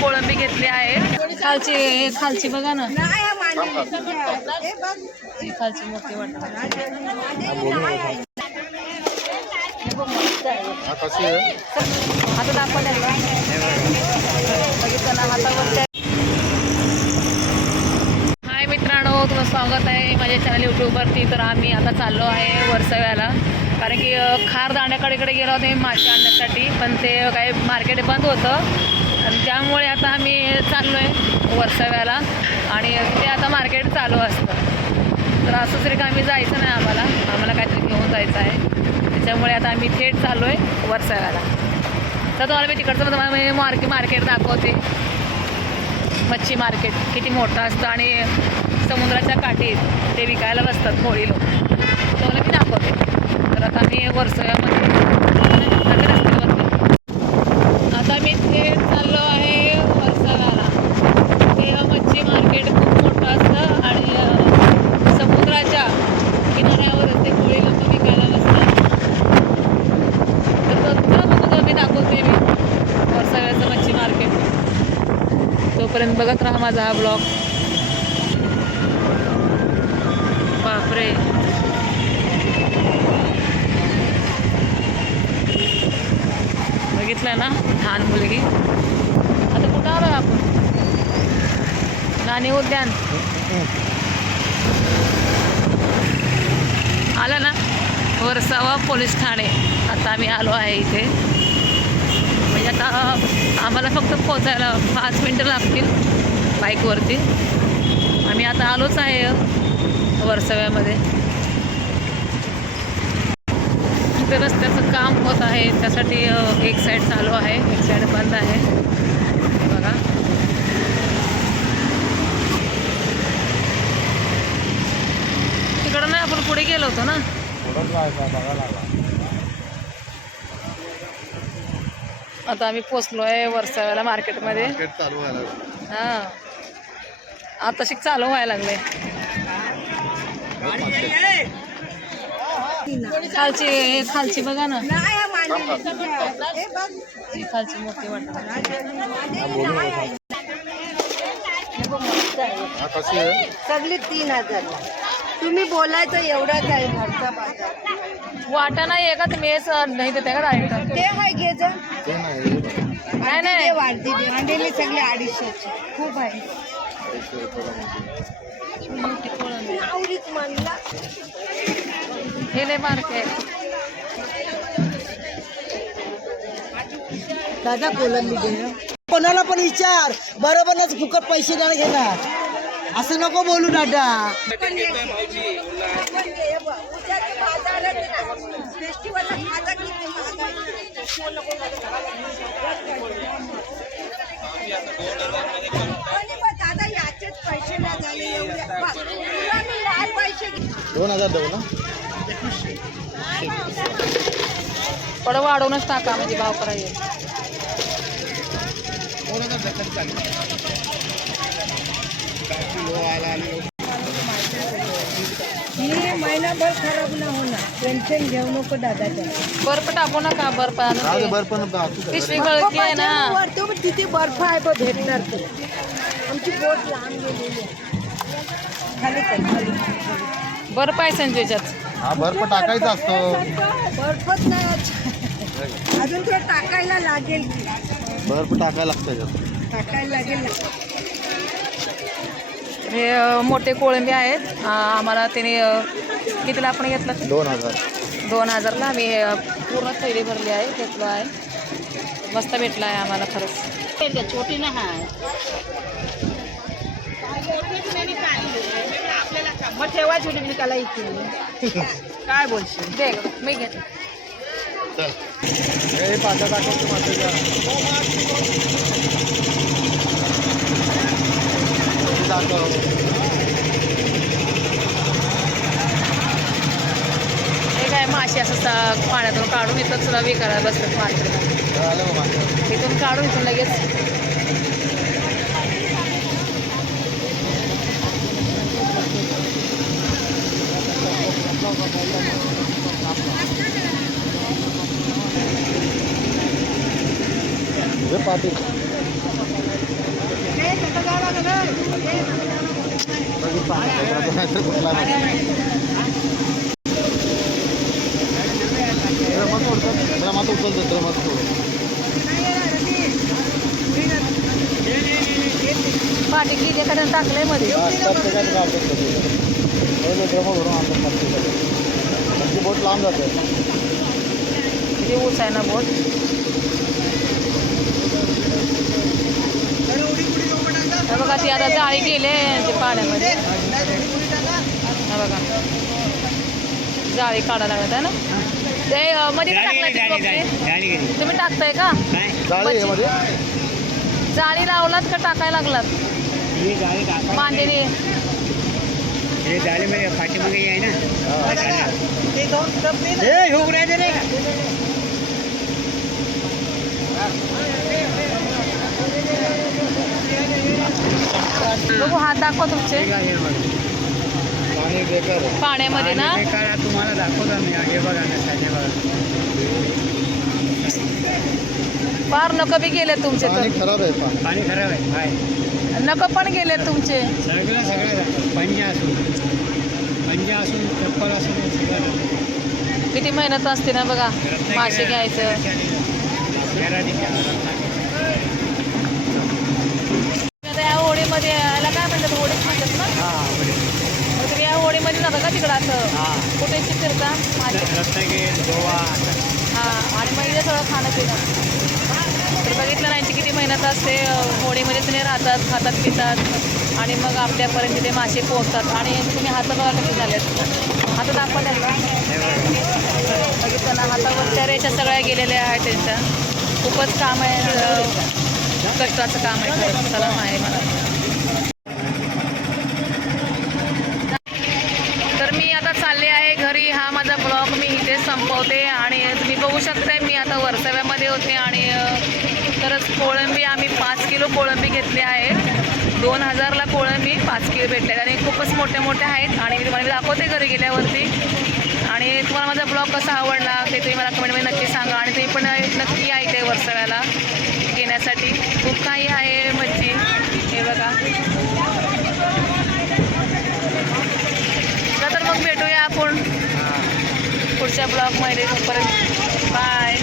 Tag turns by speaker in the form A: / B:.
A: कोळंबी घेतली आहे. खालची हे खालची बघा ना. ही खालची मोठी वाटत
B: कशी आहे.
A: आता दाखवा त्यांना बघितलं ना हातावरती आहे. हाय मित्रांनो तुमचं स्वागत आहे माझ्या चॅनल यूट्यूबवरती तर आम्ही आता चाललो आहे वर्सव्याला. कारण की खार दाण्याकडे इकडे गेलो होते मासे आणण्यासाठी. पण ते काही मार्केट बंद होतं. आणि त्यामुळे आता आम्ही चाललो आहे वर्षाव्याला आणि ते आता मार्केट चालू असतं. तर असंच तरी आम्ही जायचं नाही आम्हाला. आम्हाला काहीतरी घेऊन जायचं आहे. त्याच्यामुळे आता आम्ही थेट चाललो आहे वर्षाव्याला तर तुम्हाला मी तिकडचं तुम्हाला मार्के मार्केट दाखवते. मच्छी मार्केट किती मोठं असतं आणि समुद्राच्या काठी ते विकायला बसतात कोळी लोक. तुम्हाला मी दाखवते. तर आता मी वर्सव्यामध्ये नवीन रस्त्यावरती. आता मी थेट चाललो आहे वर्सव्याला ते मच्छी मार्केट खूप मोठं असतं आणि अं, समुद्राच्या किनाऱ्यावर ते होळी लोक विकायला बसतात तर चला बघू मी दाखवते मी वर्सव्याचं मच्छी मार्केट तोपर्यंत बघत राहा माझा हा ब्लॉग बापरे. बघितलं ना लहान मुलगी. आता कुठं आलो आपण? नाणे उद्यान. आलं ना? वरसावा पोलीस ठाणे. आता आम्ही आलो आहे इथे. आता आम्हाला फक्त पोचायला पाच मिनटं लागतील बाईकवरती. आम्ही आता आलोच आहे वर्सव्यामध्ये. इथे रस्त्याचं काम होत आहे. त्यासाठी एक साईड चालू आहे. एक साईड बंद आहे. बघा. तिकडं नाही आपण पुढे गेलो होतो ना
B: थोडंच जायचं बघायला लागला
A: आता आम्ही पोचलो आहे वर्सव्याला मार्केटमध्ये.
B: चालू व्हायला.
A: हां. आता शिक चालू व्हायला लागले खालची हे खालची बघा ना. ही खालची मोठी वाटत
C: सगळी तीन हजार. तुम्ही बोलायचं एवढाच आहे घरचा बाजार
A: वाटा नाही आहे का? तुम्ही हेच नाही देते का डायरेक्ट
C: ते आहे घे जा
B: ते नाही. हे.
A: नाही नाही
C: वाढती अंडेली सगळे अडीचशेचे खूप आहे. आवडीच
A: हे बारक आहे.
C: दादा कोलंबी दे कोणाला पण विचार. बरोबरच फुकट पैसे नाही घेणार. असं नको बोलू दादा दादा याचेच पैसे नाही झाले एवढे तुला मी लाल पैसे
B: दोन हजार देऊ ना.
A: थोडं वाढवूनच टाका म्हणजे भाव करायचे
B: दोन हजार चालेल काय किलो आला आणि
C: ही महिनाभर खराब ना होणार टेन्शन घेऊ नको दादाच्या.
A: बर्फ टाकू नका बर्फ
B: दे.
A: आणून
B: बरं पण?
A: पिशवी गळती आहे ना.
C: वरतो पण तिथे बर्फ आहे बघ भेटणार तू. आमची बोट लहान गेलेली आहे. खाली कर, खाली
A: बर्फ आहे संजूच्यात
B: हा बर्फ टाकायचा असतो.
C: बर्फच नाही आज. अजून तुला टाकायला लागेल की.
B: बर्फ टाकायला लागतं
C: टाकायला लागेल ना.
A: हे मोठे कोळंबी आहेत. आम्हाला त्याने कितीला आपण घेतलं?
B: दोन हजार.
A: दोन हजारला. आम्ही हे, पूर्ण थैली भरली आहे घेतलो आहे. मस्त भेटला आहे आम्हाला खरंच.
C: छोटी ना हा मग ठेवायची होती मी त्याला इथे. काय बोलशील?
A: दे मी घेते.
B: हे पाचा टाकायचं माशाच्या दाखव
A: हे काय मासे असं पाण्यातून काढून इथं सुद्धा विकायला बसतात
B: मासे
A: इथून काढून इथून लगेच.
B: हे पाठी बघू नाहीतर कुठला. ड्रमात उचलतो ड्रमात
A: पाठी किती टाकलंयमध्ये
B: प्रत्येकाने ड्रमा भरून आणतात प्रत्येकाने बोट लांब जाते.
A: किती ऊस आहे ना बोट? बघा ती आता जाळी गेले ते पाण्यामध्ये. बघा. जाळी काढायला लागत आहे ना? ते मध्ये काय टाकलाय? तुम्ही टाकताय का?
B: जाळी आहे मध्ये.
A: जाळी लावलात का टाकायला लागलात? मांदेली
D: पाठीमागे आहे ना
B: हा.
C: ते दोन टप दे ना.
D: हे ह्यो राहते रे
A: बघू हात दाखवा तुमचे.
B: पाणी बेकार आहे
A: पाण्यामध्ये ना
D: बेकार तुम्हाला दाखवतो मी. हे बघा ना साधे बघा.
A: फार नकं बी गेले तुमचे तर.
B: खराब आहे पाणी.
D: पाणी खराब आहे हाय.
A: नकं पण गेले तुमचे.
D: सगळं सगळं पंजा असून. पंजा असून चप्पल असून सगळं.
A: किती मेहनत असते ना बघा मासे घ्यायचं या होडीमध्ये याला काय म्हणतात होडीच म्हणतात ना मग तुम्ही या होडीमध्ये जाता का तिकडं असं कुठे फिरता मासे
D: रत्नागिरी गोवा
A: हा आणि मग इथे सगळं खाणं पिणं तर बघितलं नाही यांची किती मेहनत असते होळीमध्ये होडीमध्ये तुम्ही राहतात खातात पितात आणि मग आपल्यापर्यंत ते मासे पोहोचतात आणि तुम्ही हात बघा कसे झालेत. हात दाखवा बघितलं ना हातावरच्या रेषा सगळ्या गेलेल्या आहेत त्यांच्या. खूपच काम आहे कष्टाचं काम आहे सलाम आहे मला. तर मी आता चालले आहे घरी. हा माझा ब्लॉग मी इथे संपवते आणि तुम्ही बघू शकताय मी आता कोळंबी आम्ही पाच किलो कोळंबी घेतली आहे. दोन हजारला कोळंबी पाच किलो भेटले आणि खूपच मोठे मोठे आहेत. आणि मी तुम्हाला दाखवते घरी गेल्यावरती. आणि तुम्हाला माझा ब्लॉग कसा आवडला ते तुम्ही मला कमेंटमध्ये नक्की सांगा. आणि तुम्ही पण नक्की या इथे वर्सव्याला घेण्यासाठी खूप काही आहे मच्छी हे बघा. तर मग भेटूया आपण. पुढच्या ब्लॉगमध्ये तोपर्यंत. बाय